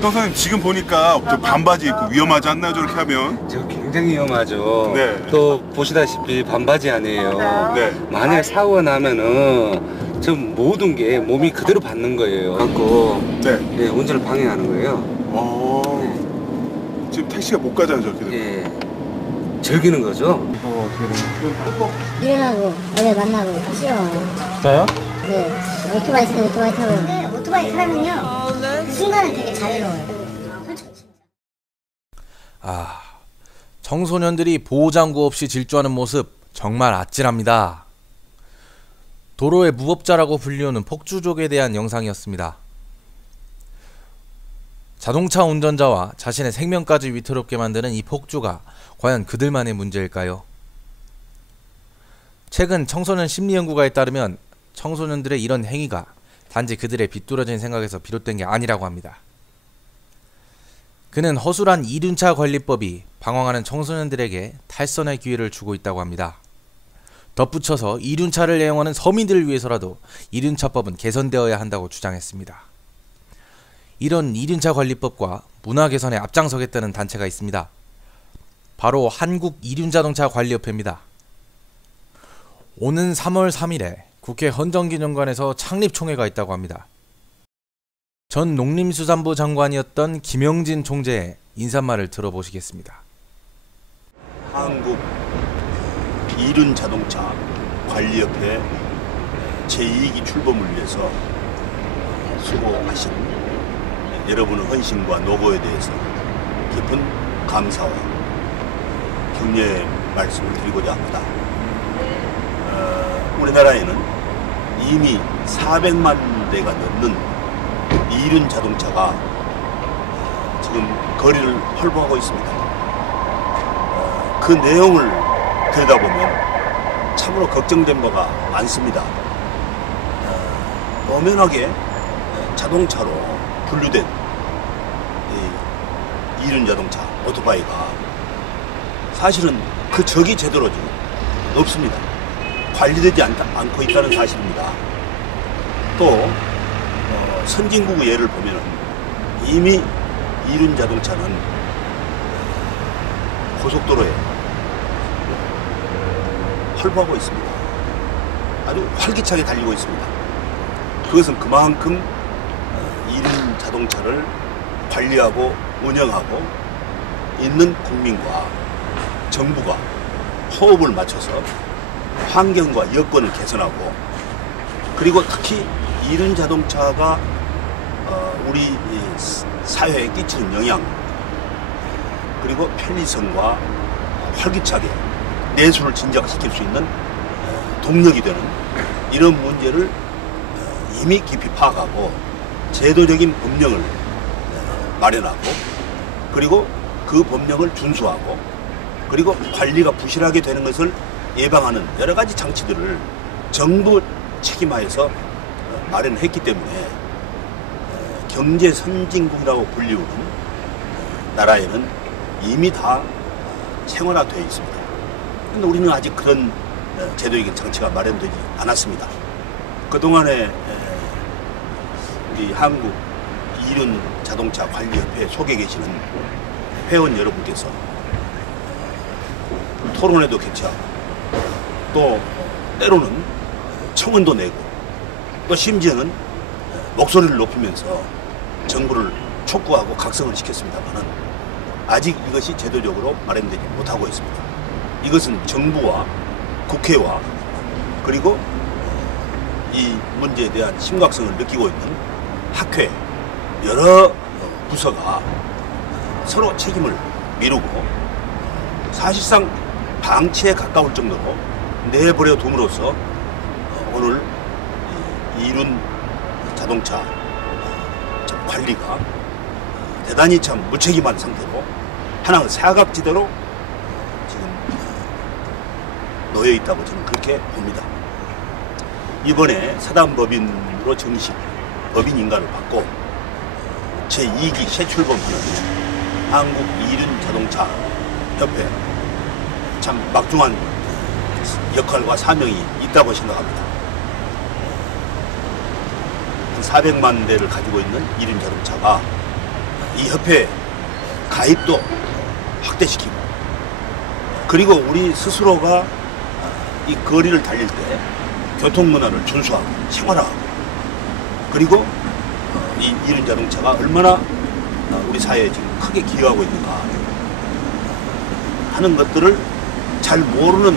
선생님 지금 보니까 저 반바지 입고 위험하지 않나요? 저렇게 하면? 저 굉장히 위험하죠. 네. 또 보시다시피 반바지 아니에요. 네. 만약 사고가 나면은 저 모든 게 몸이 그대로 받는 거예요. 갖고 네. 네, 운전을 방해하는 거예요. 어. 지금 택시가 못 가잖아요, 저렇게 되면. 예. 즐기는 거죠. 일어나고 어제 만나고 싫어요. 진짜요? 네. 오토바이 있으면 오토바이 타고. 근데 오토바이 타면요. 그 순간은 되게 자유로워요. 아, 청소년들이 보호장구 없이 질주하는 모습 정말 아찔합니다. 도로의 무법자라고 불리우는 폭주족에 대한 영상이었습니다. 자동차 운전자와 자신의 생명까지 위태롭게 만드는 이 폭주가 과연 그들만의 문제일까요? 최근 청소년 심리연구가에 따르면 청소년들의 이런 행위가 단지 그들의 비뚤어진 생각에서 비롯된 게 아니라고 합니다. 그는 허술한 이륜차 관리법이 방황하는 청소년들에게 탈선의 기회를 주고 있다고 합니다. 덧붙여서 이륜차를 애용하는 서민들을 위해서라도 이륜차법은 개선되어야 한다고 주장했습니다. 이런 이륜차 관리법과 문화 개선에 앞장서겠다는 단체가 있습니다. 바로 한국 이륜자동차관리협회입니다. 오는 3월 3일에 국회 헌정기념관에서 창립총회가 있다고 합니다. 전 농림수산부 장관이었던 김영진 총재의 인사말을 들어보시겠습니다. 한국 이륜자동차 관리협회 제2기 출범을 위해서 수고하신 여러분의 헌신과 노고에 대해서 깊은 감사와 격려의 말씀을 드리고자 합니다. 우리나라에는 이미 400만 대가 넘는 이륜 자동차가 지금 거리를 활보하고 있습니다. 그 내용을 들여다보면 참으로 걱정된 바가 많습니다. 엄연하게 자동차로 분류된 이륜 자동차, 오토바이가 사실은 그 적이 제대로 지금 없습니다. 관리되지 않고 있다는 사실입니다. 또 선진국의 예를 보면 이미 이륜 자동차는 고속도로에 활보하고 있습니다. 아주 활기차게 달리고 있습니다. 그것은 그만큼 이륜 자동차를 관리하고 운영하고 있는 국민과 정부가 호흡을 맞춰서 환경과 여건을 개선하고, 그리고 특히 이륜 자동차가 우리 사회에 끼치는 영향, 그리고 편리성과 활기차게 내수를 진작시킬 수 있는 동력이 되는 이런 문제를 이미 깊이 파악하고 제도적인 법령을 마련하고, 그리고 그 법령을 준수하고, 그리고 관리가 부실하게 되는 것을 예방하는 여러 가지 장치들을 정부 책임하에서 마련했기 때문에 경제 선진국이라고 불리우는 나라에는 이미 다 생활화되어 있습니다. 그런데 우리는 아직 그런 제도적인 장치가 마련되지 않았습니다. 그동안에 우리 한국 이륜 자동차 관리협회 속에 계시는 회원 여러분께서 토론회도 개최하고, 또 때로는 청원도 내고, 또 심지어는 목소리를 높이면서 정부를 촉구하고 각성을 시켰습니다만은 아직 이것이 제도적으로 마련되지 못하고 있습니다. 이것은 정부와 국회와 그리고 이 문제에 대한 심각성을 느끼고 있는 학회 여러 부서가 서로 책임을 미루고 사실상 방치에 가까울 정도로 내버려 둠으로써 오늘 이륜 자동차 관리가 대단히 참 무책임한 상태로 하나의 사각지대로 지금 놓여 있다고 저는 그렇게 봅니다. 이번에 사단법인으로 정식 법인 인가를 받고 제2기 새 출범하는 한국 이륜 자동차 협회, 참 막중한 역할과 사명이 있다고 생각합니다. 한 400만 대를 가지고 있는 이륜 자동차가 이 협회 가입도 확대시키고, 그리고 우리 스스로가 이 거리를 달릴 때 교통문화를 준수하고 생활화하고, 그리고 이 이륜 자동차가 얼마나 우리 사회에 지금 크게 기여하고 있는가 하는 것들을 잘 모르는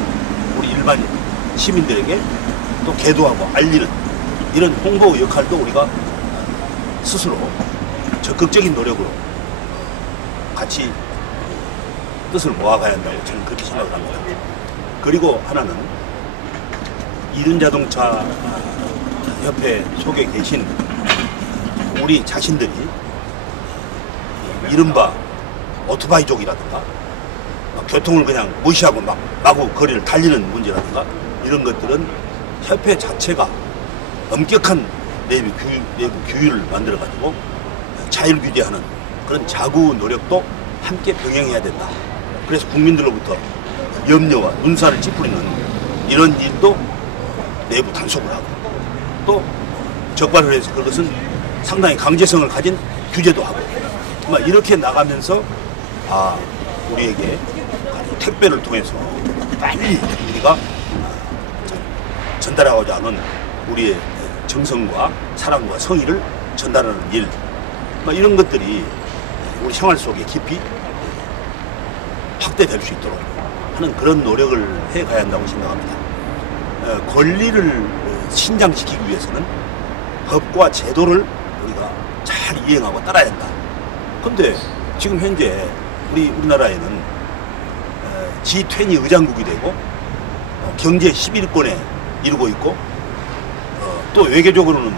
우리 일반인 시민들에게 또 계도하고 알리는 이런 홍보 역할도 우리가 스스로 적극적인 노력으로 같이 뜻을 모아가야 한다고 저는 그렇게 생각을 합니다. 그리고 하나는 이륜자동차 협회 속에 계신 우리 자신들이 이른바 오토바이족이라든가 교통을 그냥 무시하고 마구 거리를 달리는 문제라든가 이런 것들은 협회 자체가 엄격한 내부 규율을 만들어가지고 자율규제하는 그런 자구 노력도 함께 병행해야 된다. 그래서 국민들로부터 염려와 눈살을 찌푸리는 이런 일도 내부 단속을 하고, 또 적발을 해서 그것은 상당히 강제성을 가진 규제도 하고, 이렇게 나가면서 우리에게 택배를 통해서 빨리 우리가 전달하고자 하는 우리의 정성과 사랑과 성의를 전달하는 일, 이런 것들이 우리 생활 속에 깊이 확대될 수 있도록 하는 그런 노력을 해가야 한다고 생각합니다. 권리를 신장시키기 위해서는 법과 제도를 우리가 잘 이행하고 따라야 한다. 그런데 지금 현재 우리나라에는 G20 의장국이 되고 경제 11위권에 이르고 있고, 또 외교적으로는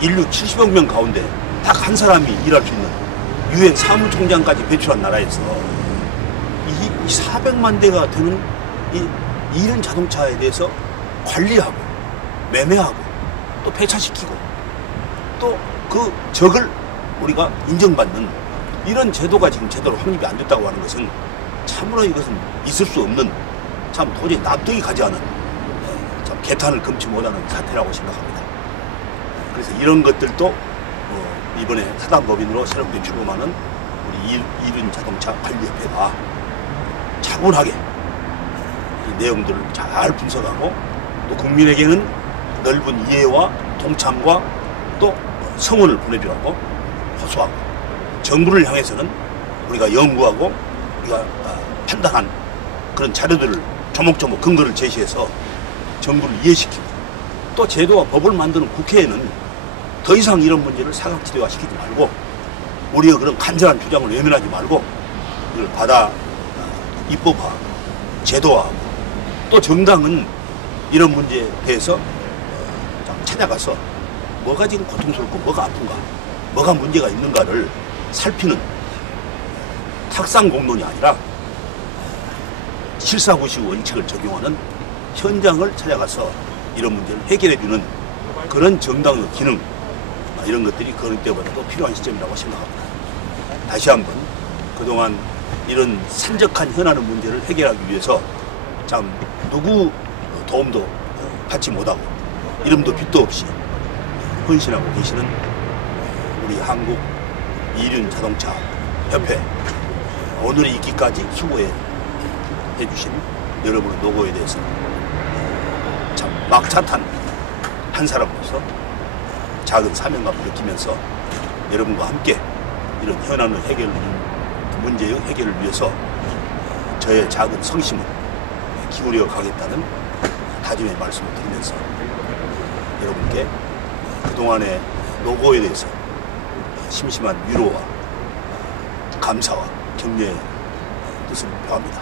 인류 70억 명 가운데 딱 한 사람이 일할 수 있는 UN 사무총장까지 배출한 나라에서 이 400만 대가 되는 이 이륜 자동차에 대해서 관리하고 매매하고 또 폐차시키고 또 그 적을 우리가 인정받는 이런 제도가 지금 제대로 확립이 안 됐다고 하는 것은 참으로 이것은 있을 수 없는, 참 도저히 납득이 가지 않은, 참 개탄을 금치 못하는 사태라고 생각합니다. 그래서 이런 것들도 이번에 사단법인으로 새롭게 출범하는 우리 이륜 자동차 관리협회가 차분하게 이 내용들을 잘 분석하고, 또 국민에게는 넓은 이해와 동참과 또 성원을 보내주라고 호소하고, 정부를 향해서는 우리가 연구하고 우리가 판단한 그런 자료들을 조목조목 근거를 제시해서 정부를 이해시키고, 또 제도와 법을 만드는 국회에는 더 이상 이런 문제를 사각지대화시키지 말고 우리가 그런 간절한 주장을 외면하지 말고 이걸 받아 입법화하고 제도화하고, 또 정당은 이런 문제에 대해서 찾아가서 뭐가 지금 고통스럽고 뭐가 아픈가, 뭐가 문제가 있는가를 살피는 탁상공론이 아니라 실사구시 원칙을 적용하는 현장을 찾아가서 이런 문제를 해결해주는 그런 정당의 기능, 이런 것들이 그 어느 때보다도 필요한 시점이라고 생각합니다. 다시 한번 그동안 이런 산적한 현안의 문제를 해결하기 위해서 참 누구 도움도 받지 못하고 이름도 빛도 없이 헌신하고 계시는 우리 한국 이륜 자동차 협회, 오늘의 있기까지 수고해 주신 여러분의 노고에 대해서 참 막차탄 한 사람으로서 작은 사명감을 느끼면서 여러분과 함께 이런 현안의 해결, 문제의 해결을 위해서 저의 작은 성심을 기울여 가겠다는 다짐의 말씀을 드리면서 여러분께 그동안의 노고에 대해서 심심한 위로와 감사와 격려의 뜻을 표합니다.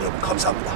여러분 감사합니다.